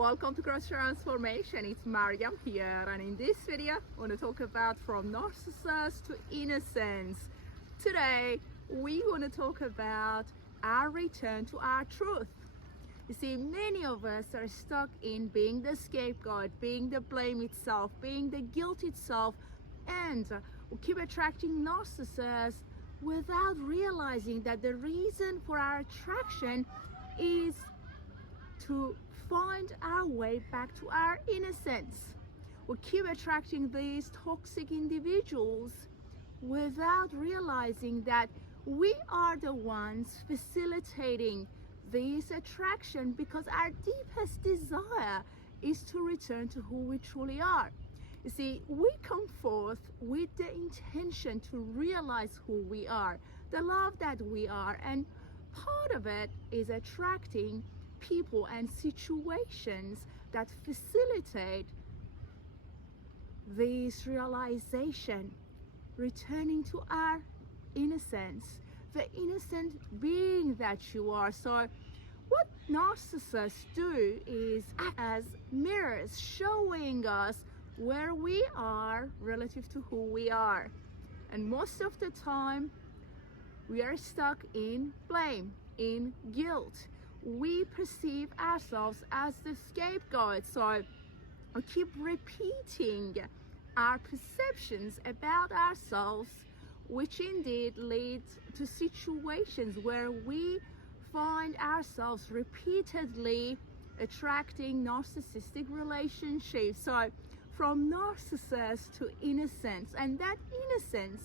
Welcome to Cross Transformation. It's Maryam here, and in this video I want to talk about from narcissists to innocence. Today we want to talk about our return to our truth. You see, many of us are stuck in being the scapegoat, being the blame itself, being the guilt itself, and we keep attracting narcissists without realizing that the reason for our attraction is to find our way back to our innocence. We keep attracting these toxic individuals without realizing that we are the ones facilitating this attraction, because our deepest desire is to return to who we truly are. You see, we come forth with the intention to realize who we are, the love that we are, and part of it is attracting people and situations that facilitate this realization, returning to our innocence, the innocent being that you are. So what narcissists do is act as mirrors, showing us where we are relative to who we are. And most of the time we are stuck in blame, in guilt. We perceive ourselves as the scapegoat, so we keep repeating our perceptions about ourselves, which indeed leads to situations where we find ourselves repeatedly attracting narcissistic relationships. So from narcissist to innocence, and that innocence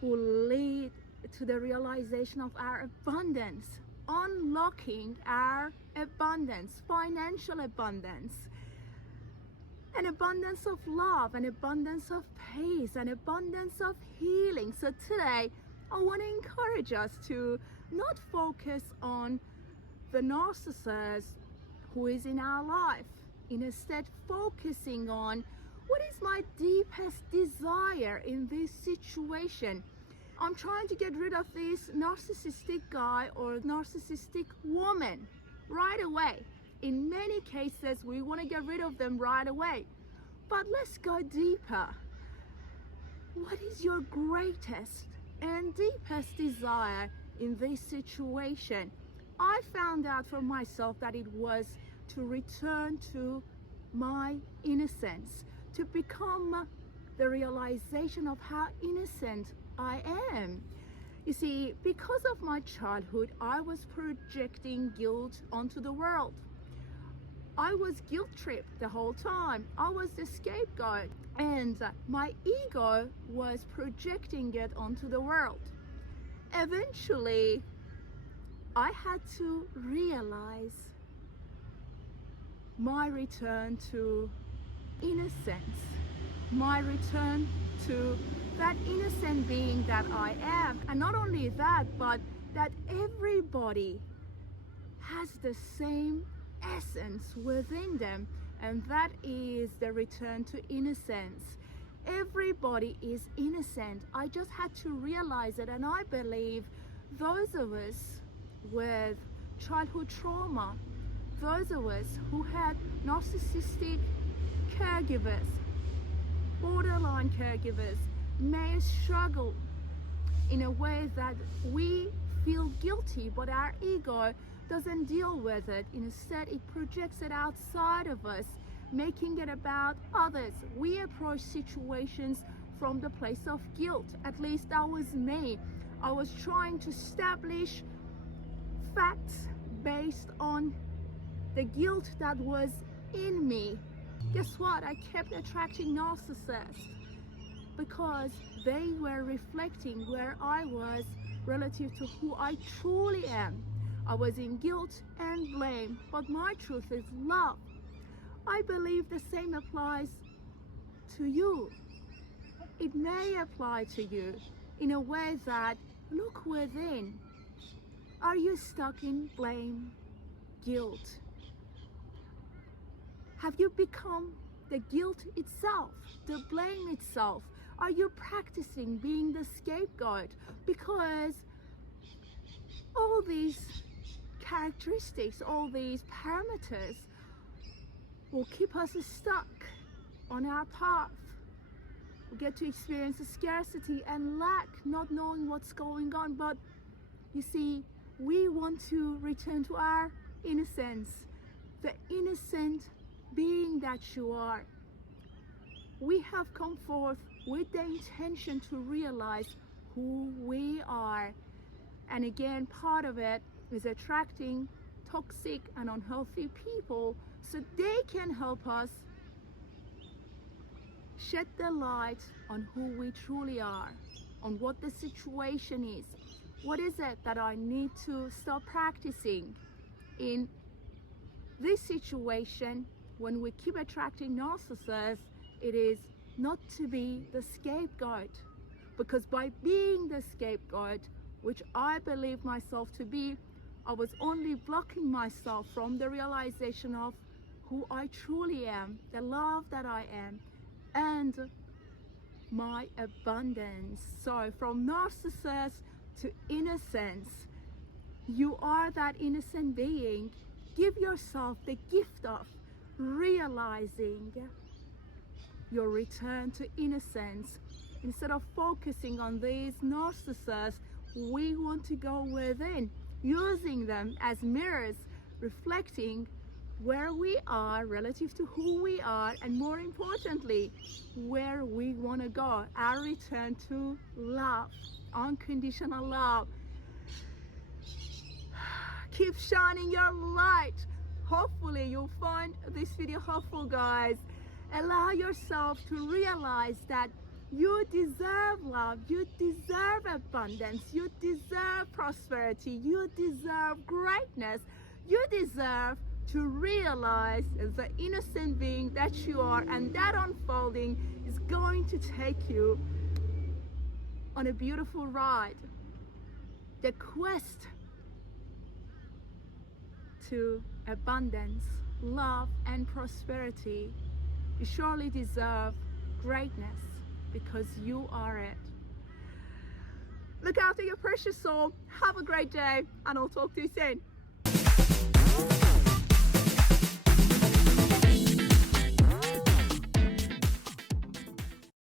will lead to the realization of our abundance, unlocking our abundance, financial abundance, an abundance of love, an abundance of peace, an abundance of healing. So today I want to encourage us to not focus on the narcissist who is in our life, instead focusing on what is my deepest desire in this situation. I'm trying to get rid of this narcissistic guy or narcissistic woman right away. In many cases, we want to get rid of them right away. But let's go deeper. What is your greatest and deepest desire in this situation? I found out for myself that it was to return to my innocence, to become the realization of how innocent I am. You see, because of my childhood, I was projecting guilt onto the world. I was guilt-tripped the whole time. I was the scapegoat, and my ego was projecting it onto the world. Eventually, I had to realize my return to innocence, my return to that innocent being that I am. And not only that, but that everybody has the same essence within them, and that is the return to innocence. Everybody is innocent. I just had to realize it, and I believe those of us with childhood trauma, those of us who had narcissistic caregivers, borderline caregivers, may struggle in a way that we feel guilty, but our ego doesn't deal with it. Instead, it projects it outside of us, making it about others. We approach situations from the place of guilt. At least that was me. I was trying to establish facts based on the guilt that was in me. Guess what? I kept attracting narcissists because they were reflecting where I was relative to who I truly am. I was in guilt and blame, but my truth is love. I believe the same applies to you. It may apply to you in a way that, look within. Are you stuck in blame, guilt? Have you become the guilt itself, the blame itself? Are you practicing being the scapegoat? Because all these characteristics, all these parameters will keep us stuck on our path. We get to experience the scarcity and lack, not knowing what's going on. But you see, we want to return to our innocence, the innocent being that you are. We have come forth with the intention to realize who we are. And again, part of it is attracting toxic and unhealthy people so they can help us shed the light on who we truly are, on what the situation is. What is it that I need to stop practicing in this situation? When we keep attracting narcissists, it is not to be the scapegoat, because by being the scapegoat, which I believe myself to be, I was only blocking myself from the realization of who I truly am, the love that I am, and my abundance. So from narcissist to innocence, you are that innocent being. Give yourself the gift of realizing your return to innocence. Instead of focusing on these narcissists, we want to go within, using them as mirrors, reflecting where we are relative to who we are, and more importantly, where we want to go, our return to love, unconditional love. Keep shining your light. Hopefully you'll find this video helpful, guys. Allow yourself to realize that you deserve love, you deserve abundance, you deserve prosperity, you deserve greatness, you deserve to realize the innocent being that you are, and that unfolding is going to take you on a beautiful ride. The quest to abundance, love, and prosperity. You surely deserve greatness because you are it. Look after your precious soul. Have a great day, and I'll talk to you soon.